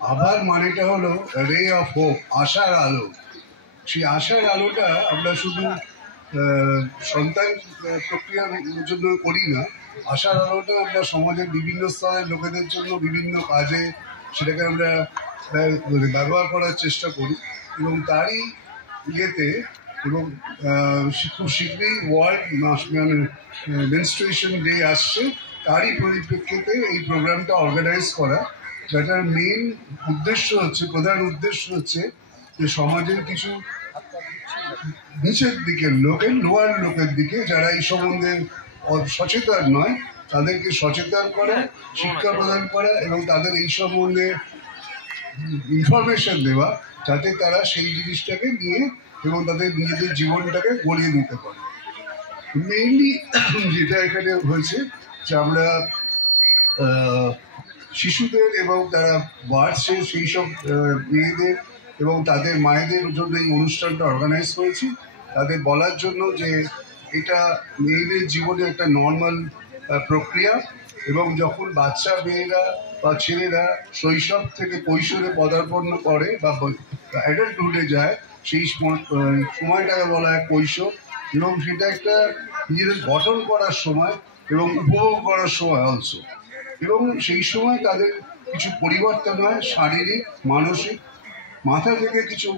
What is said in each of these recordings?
আবার মানেটা হলো রে অফ হোপ, আশার আলো। সেই আশার আলোটা আমরা শুধু সন্তান প্রক্রিয়ার জন্য করি না, আশার আলোটা আমরা সমাজের বিভিন্ন স্তরের লোকেদের জন্য বিভিন্ন কাজে সেটাকে আমরা ব্যবহার করার চেষ্টা করি। এবং তারই ইয়েতে এবং খুব শীঘ্রই ওয়ার্ল্ড মেনস্ট্রুয়েশন ডে আসছে, তারই পরিপ্রেক্ষিতে এই প্রোগ্রামটা অর্গানাইজ করা, যেটার মেন উদ্দেশ্য হচ্ছে, প্রধান উদ্দেশ্য হচ্ছে যে সমাজের কিছু নিচের দিকের লোকের, লোয়ার লোকের দিকে যারা এই সম্বন্ধে সচেতন নয়, তাদেরকে সচেতন করা, শিক্ষা প্রদান করা এবং তাদের এই সম্বন্ধে ইনফরমেশন দেওয়া, যাতে তারা সেই জিনিসটাকে নিয়ে এবং তাদের নিজেদের জীবনটাকে গড়িয়ে নিতে পারে। মেইনলি যেটা এখানে হয়েছে যে আমরা শিশুদের এবং তারা বাড়ছে সেই সব মেয়েদের এবং তাদের মায়েদের জন্য এই অনুষ্ঠানটা অর্গানাইজ করেছি, তাদের বলার জন্য যে এটা মেয়েদের জীবনে একটা নর্মাল প্রক্রিয়া এবং যখন বাচ্চা মেয়েরা বা ছেলেরা শৈশব থেকে কৈশোরে পদার্পণ করে বা অ্যাডাল্টহুডে যায়, সেই সময়টাকে বলা হয় কৈশোর, এবং সেটা একটা নিজেদের গঠন করার সময় এবং উপভোগ করার সময় অলসো। এবং সেই সময় তাদের কিছু পরিবর্তন হয়, শারীরিক, মানসিক, মাথা থেকে কিছু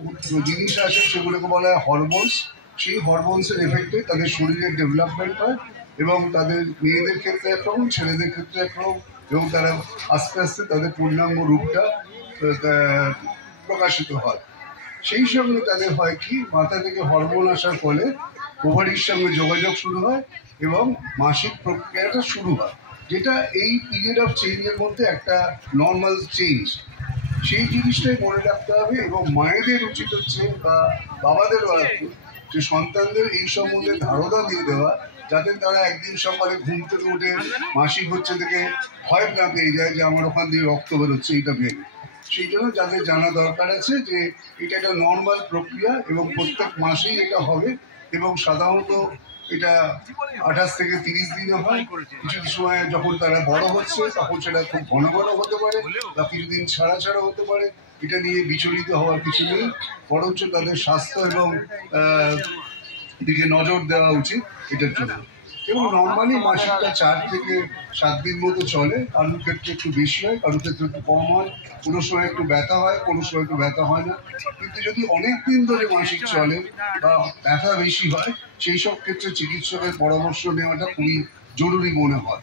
জিনিস আসে, সেগুলোকে বলা হয় হরমোনস। সেই হরমোনসের এফেক্টে তাদের শরীরের ডেভেলপমেন্ট হয় এবং তাদের মেয়েদের ক্ষেত্রে একরকম, ছেলেদের ক্ষেত্রে একরকম, এবং তারা আস্তে আস্তে তাদের পূর্ণাঙ্গ রূপটা প্রকাশিত হয়। সেই সঙ্গে তাদের হয় কি, মাথা থেকে হরমোন আসার ফলে ওভারির সঙ্গে যোগাযোগ শুরু হয় এবং মাসিক প্রক্রিয়াটা শুরু হয়, যেটা এই পিরিয়ড অফ চেঞ্জের মধ্যে একটা নর্মাল চেঞ্জ। সেই জিনিসটাই মনে রাখতে হবে এবং মায়েদের উচিত হচ্ছে বা বাবাদেরও আছে যে সন্তানদের এই সম্বন্ধে ধারণা দিয়ে দেওয়া, যাতে তারা একদিন সকালে ঘুম থেকে উঠে মাসিক হচ্ছে থেকে ভয় না পেয়ে যায় যে আমার ওখান দিয়ে রক্ত বেরোচ্ছে, এইটা ভেবে। সেই জন্য যাদের জানা দরকার আছে যে এটা একটা নর্মাল প্রক্রিয়া এবং প্রত্যেক মাসেই এটা হবে এবং সাধারণত এটা 28 থেকে 30 দিনে হয়। কিছু সময় যখন তারা বড় হচ্ছে তখন সেটা খুব ঘন ঘন হতে পারে বা কিছুদিন ছাড়া ছাড়া হতে পারে। এটা নিয়ে বিচলিত হওয়ার কিছু নেই, বরঞ্চ তাদের স্বাস্থ্য এবং দিকে নজর দেওয়া উচিত এটার জন্য। এবং নর্মালি মাসিকটা 4 থেকে 7 দিন মতো চলে, কারোর ক্ষেত্রে একটু বেশি হয়, কারোর ক্ষেত্রে একটু কম হয়, কোনো সময় একটু ব্যথা হয়, কোনো সময় একটু ব্যথা হয় না। কিন্তু যদি অনেক দিন ধরে মাসিক চলে বা ব্যথা বেশি হয়, সেই সব ক্ষেত্রে চিকিৎসকের পরামর্শ নেওয়াটা খুবই জরুরি মনে হয়।